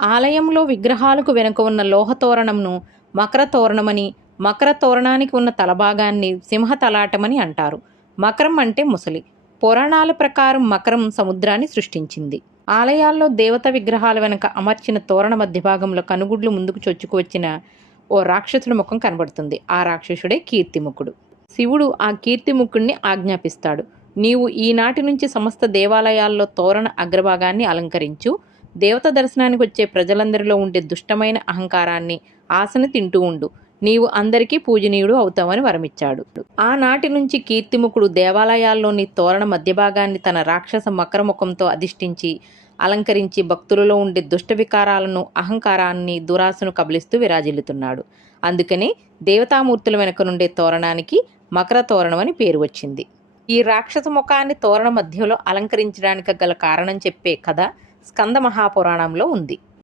ఆలయంలో విగ్రహాలకు వెనుక ఉన్న లోహ తోరణంను మకర తోరణమని మకర తోరణానికి ఉన్న తలభాగాన్ని సింహ తలాటమని అంటారు. మకరం అంటే ముసలి. పురాణాల ప్రకారం మకరం సముద్రాన్ని సృష్టించింది. ఆలయాల్లో దేవత విగ్రహాల వెనుక అమర్చిన తోరణ మధ్య భాగంలో కనుగుడ్లు ముందుకు చొచ్చుకు వచ్చిన ఓ రాక్షసుడి ముఖం కనబడుతుంది. ఆ రాక్షసుడే కీర్తిముఖుడు శివుడు ఆ కీర్తిముఖుడిని ఆజ్ఞాపిస్తాడు. నీవు ఈనాటి నుంచి సమస్త దేవాలయాల్లో తోరణ అగ్రభాగాన్ని అలంకరించు దేవత దర్శనానికి వచ్చే ప్రజలందరిలో ఉండే దుష్టమైన అహంకారాన్ని ఆశను తింటూ ఉండు. నీవు అందరికీ పూజనీయుడు అవుతావని వరమిచ్చాడు. ఆనాటి నుంచి కీర్తిముఖుడు దేవాలయాల్లోని తోరణ మధ్య భాగాన్ని తన రాక్షస మకర ముఖంతో అధిష్ఠించి అలంకరించి భక్తులలో ఉండే దుష్ట వికారాలను అహంకారాన్ని దురాశను కబలిస్తూ విరాజిల్లుతున్నాడు. అందుకనే దేవతామూర్తుల వెనుక నుండే తోరణానికి మకర తోరణం అని పేరు వచ్చింది. ఈ రాక్షస ముఖాన్ని తోరణ మధ్యలో అలంకరించడానికి గల కారణం చెప్పే కథ స్కంద మహాపురాణంలో ఉంది.